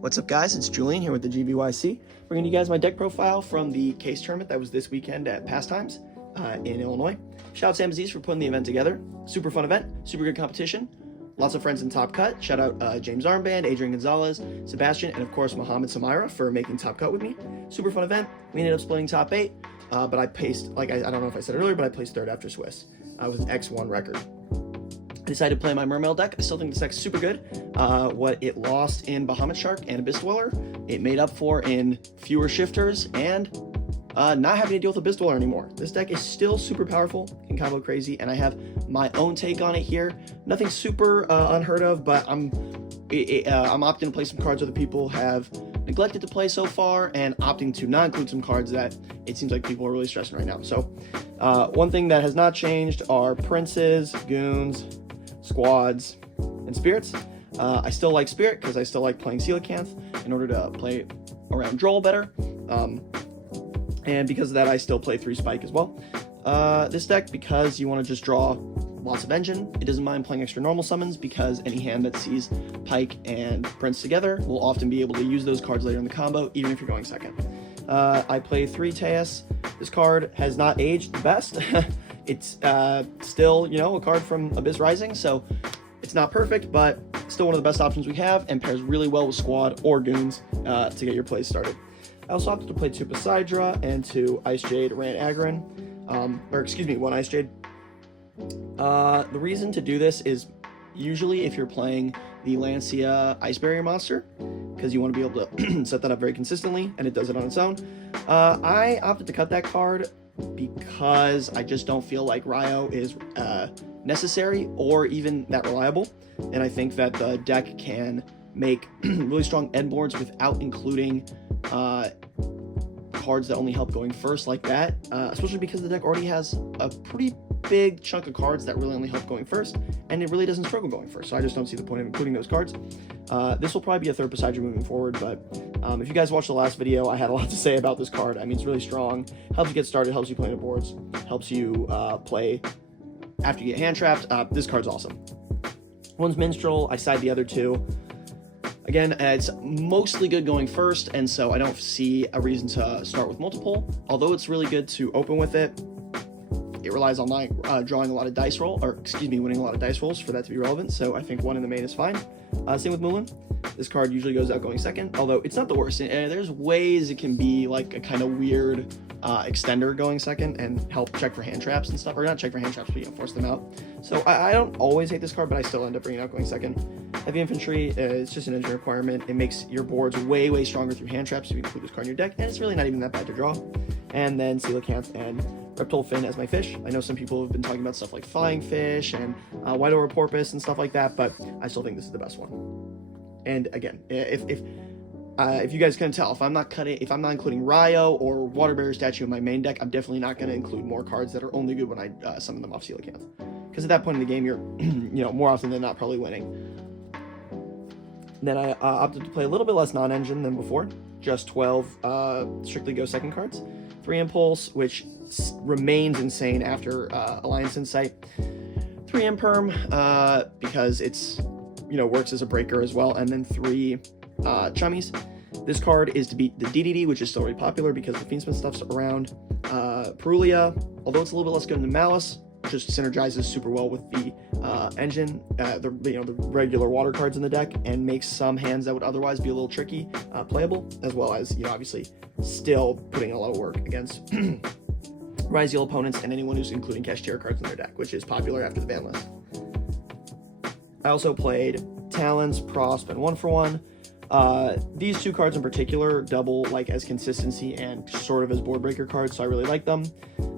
What's up, guys? It's Julian here with the GBYC, bringing you guys my deck profile from the Case tournament that was this weekend at Pastimes in Illinois. Shout out Sam Aziz for putting the event together. Super fun event, super good competition. Lots of friends in Top Cut. Shout out James Armband, Adrian Gonzalez, Sebastian, and of course Mohammed Samira for making Top Cut with me. Super fun event. We ended up splitting top 8, but I placed, I don't know if I said it earlier, but I placed 3rd after Swiss with an X1 record. I decided to play my Mermail deck. I still think this deck's super good. What it lost in Bahamut Shark and Abyss Dweller, it made up for in fewer shifters and not having to deal with Abyss Dweller anymore. This deck is still super powerful, can combo crazy, and I have my own take on it here. Nothing super unheard of, but I'm opting to play some cards other people have neglected to play so far, and opting to not include some cards that it seems like people are really stressing right now. So one thing that has not changed are Princes, Goons, Squads, and Spirits. I still like Spirit because I still like playing Coelacanth in order to play around Droll better. And because of that, I still play 3 Spike as well. This deck, because you want to just draw lots of engine, it doesn't mind playing extra normal summons because any hand that sees Pike and Prince together will often be able to use those cards later in the combo, even if you're going second. I play 3 Teus. This card has not aged the best. It's still, a card from Abyss Rising, so it's not perfect, but still one of the best options we have, and pairs really well with Squad or Goons to get your plays started. I also opted to play 2 Poseidra and 2 Ice Jade Rant Aggron, 1 Ice Jade. The reason to do this is usually if you're playing the Lancia Ice Barrier monster, because you want to be able to set that up very consistently, and it does it on its own. I opted to cut that card because I just don't feel like Ryo is necessary or even that reliable, and I think that the deck can make really strong end boards without including cards that only help going first like that, especially because the deck already has a pretty big chunk of cards that really only help going first, and it really doesn't struggle going first, so I just don't see the point of including those cards. This will probably be a 3rd Poseidra moving forward, but if you guys watched the last video, I had a lot to say about this card. I mean, it's really strong, helps you get started, helps you play the boards, helps you play after you get hand trapped. This card's awesome. One's Minstrel, I side the other 2. Again, it's mostly good going first, and so I don't see a reason to start with multiple. Although it's really good to open with it, it relies on drawing a lot of dice winning a lot of dice rolls for that to be relevant, so I think 1 in the main is fine. Same with Mulan. This card usually goes out going second, although it's not the worst. There's ways it can be like a kind of weird extender going second and help check for hand traps and stuff, or not check for hand traps, but force them out. So I don't always hate this card, but I still end up bringing it out going second. Heavy Infantry, it's just an engine requirement. It makes your boards way stronger through hand traps if you include this card in your deck, and it's really not even that bad to draw. And then Coelacanth and Reptile Fin as my fish. I know some people have been talking about stuff like Flying Fish and White Aura Porpoise and stuff like that, but I still think this is the best one. And again, if you guys couldn't tell, if I'm not including Ryo or Water Barrier Statue in my main deck, I'm definitely not going to include more cards that are only good when I summon them off Coelacanth. Because at that point in the game, you're, more often than not probably winning. Then I opted to play a little bit less non-engine than before, just 12 strictly go second cards. 3 Impulse, which remains insane after Alliance Insight. 3 Imperm, because it's, works as a breaker as well, and then 3 Chummies. This card is to beat the DDD, which is still really popular because the Fiendsmith stuff's around. Perulia, although it's a little bit less good than Malice, just synergizes super well with the engine, the regular water cards in the deck, and makes some hands that would otherwise be a little tricky playable, as well as obviously still putting in a lot of work against Rise-Yell opponents and anyone who's including Cashier cards in their deck, which is popular after the ban list. I also played Talons, Prosp, and 1-for-1. These 2 cards in particular double as consistency and sort of as board breaker cards, so I really like them.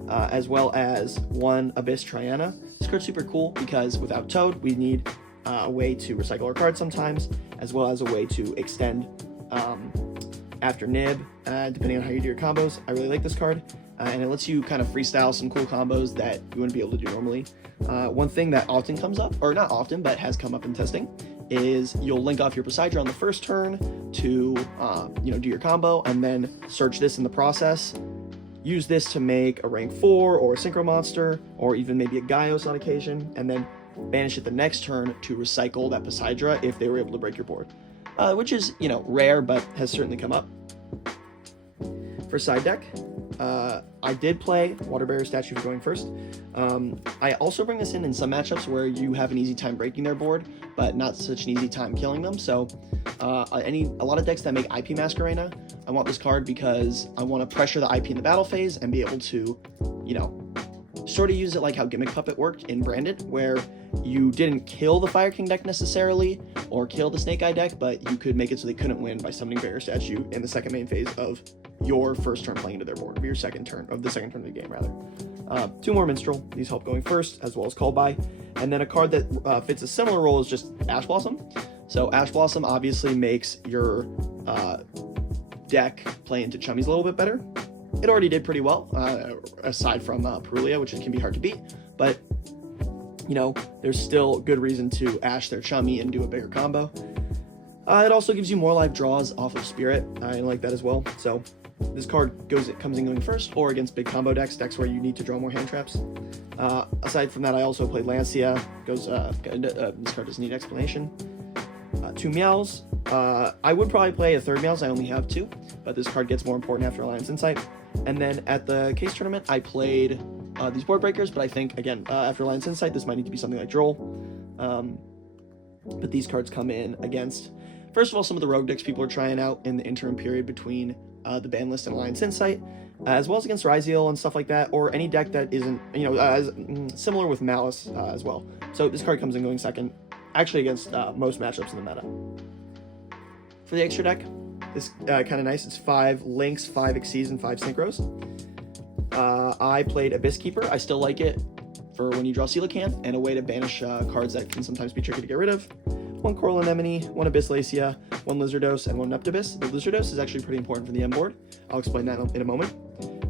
As well as 1 Abyss Triana. This card's super cool because without Toad, we need a way to recycle our cards sometimes, as well as a way to extend after Nib, depending on how you do your combos. I really like this card, and it lets you kind of freestyle some cool combos that you wouldn't be able to do normally. One thing that often comes up, or not often, but has come up in testing, is you'll link off your Poseidra on the first turn to do your combo, and then search this in the process. Use this to make a rank 4 or a Synchro Monster, or even maybe a Gaios on occasion, and then banish it the next turn to recycle that Poseidra if they were able to break your board. which is, rare, but has certainly come up. For side deck, I did play Water Barrier Statue going first. I also bring this in some matchups where you have an easy time breaking their board, but not such an easy time killing them. So a lot of decks that make IP Masquerena, I want this card because I want to pressure the IP in the battle phase and be able to, sort of use it like how Gimmick Puppet worked in Branded, where you didn't kill the Fire King deck necessarily, or kill the Snake Eye deck, but you could make it so they couldn't win by summoning Barrier Statue in the second main phase of your first turn playing into their board, of the second turn of the game, rather. 2 more Minstrel, these help going first, as well as Called By, and then a card that fits a similar role is just Ash Blossom. So Ash Blossom obviously makes your deck play into Chummies a little bit better. It already did pretty well, aside from Perulia, which can be hard to beat, but there's still good reason to Ash their Chummy and do a bigger combo. It also gives you more live draws off of Spirit. I like that as well. So this card comes in going first, or against big combo decks where you need to draw more hand traps. Aside from that, I also played Lancia. This card doesn't need explanation. 2 Meows. I would probably play a 3rd Meows. I only have 2, but this card gets more important after Alliance Insight. And then at the Case tournament, I played these board breakers, but I think, again, after Alliance Insight, this might need to be something like Droll. But these cards come in against, first of all, some of the rogue decks people are trying out in the interim period between the ban list and Alliance Insight, as well as against Ryziel and stuff like that, or any deck that isn't, similar with Malice as well. So this card comes in going second, actually against most matchups in the meta. For the extra deck, this kind of nice. It's 5 Links, 5 Xyz, and 5 Synchros. I played Abyss Keeper. I still like it for when you draw Coelacanth, and a way to banish cards that can sometimes be tricky to get rid of. 1 Coral Anemone, 1 Abyss Lacia, 1 Lizardos, and 1 Neptibus. The Lizardos is actually pretty important for the M board. I'll explain that in a moment.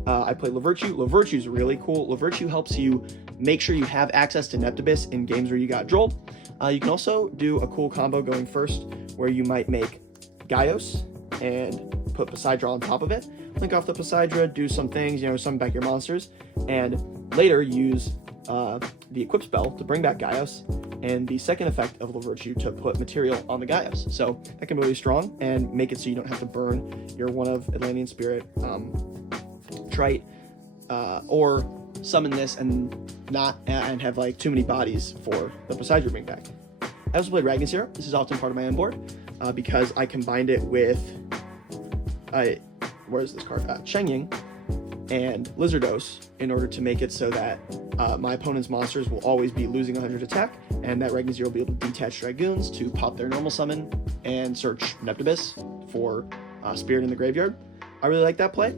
I played Lavirtue. Lavirtue is really cool. Lavirtue helps you make sure you have access to Neptibus in games where you got Droll. You can also do a cool combo going first, where you might make Gaios and put Poseidra on top of it, link off the Poseidra, do some things, summon back your monsters, and later use the equip spell to bring back Gaios, and the second effect of Lavirtue to put material on the Gaios. So that can be really strong and make it so you don't have to burn your one of Atlantean Spirit Trite, or summon this and have like too many bodies for the Poseidra bring back. I also played Ragnarsir. This is often part of my end board because I combined it with where is this card? Chengying and Lizardos in order to make it so that my opponent's monsters will always be losing 100 attack, and that Ragnarsir will be able to detach Dragoons to pop their normal summon and search Neptibus for Spirit in the graveyard. I really like that play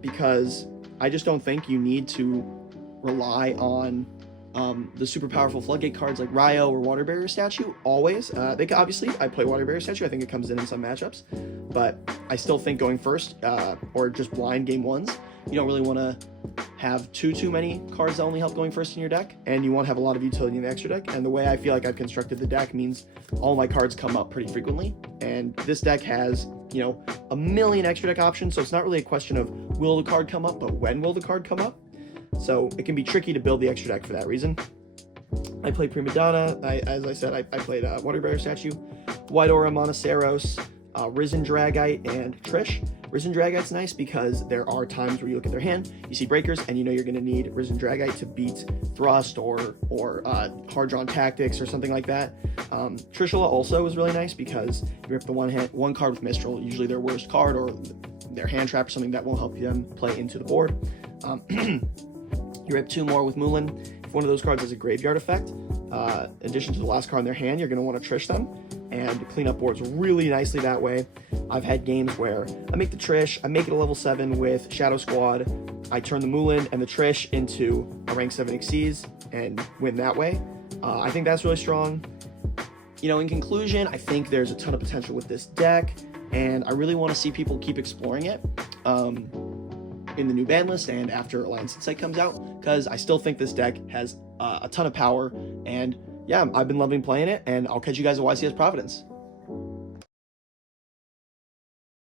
because I just don't think you need to rely on the super powerful floodgate cards like Ryo or Water Barrier Statue always. I play Water Barrier Statue. I think it comes in some matchups, but I still think going first or just blind game ones, you don't really want to have too many cards that only help going first in your deck, and you want to have a lot of utility in the extra deck. And the way I feel like I've constructed the deck means all my cards come up pretty frequently, and this deck has a million extra deck options, so it's not really a question of will the card come up, but when will the card come up. So it can be tricky to build the extra deck for that reason. I played Prima Donna. As I said, I played Water Barrier Statue, White Aura, Monoceros, Risen Dragite, and Trish. Risen Dragite's nice because there are times where you look at their hand, you see breakers, and you're going to need Risen Dragite to beat Thrust or Hard Drawn Tactics or something like that. Trishula also is really nice because you rip the one card with Mistral, usually their worst card or their hand trap or something that won't help them play into the board. You rip 2 more with Mulan. If one of those cards has a graveyard effect, in addition to the last card in their hand, you're going to want to Trish them and clean up boards really nicely that way. I've had games where I make the Trish, I make it a level 7 with Shadow Squad, I turn the Mulan and the Trish into a rank 7 Xyz and win that way. I think that's really strong. In conclusion, I think there's a ton of potential with this deck, and I really want to see people keep exploring it in the new ban list and after Alliance Insight comes out, because I still think this deck has a ton of power, and yeah, I've been loving playing it, and I'll catch you guys at YCS Providence.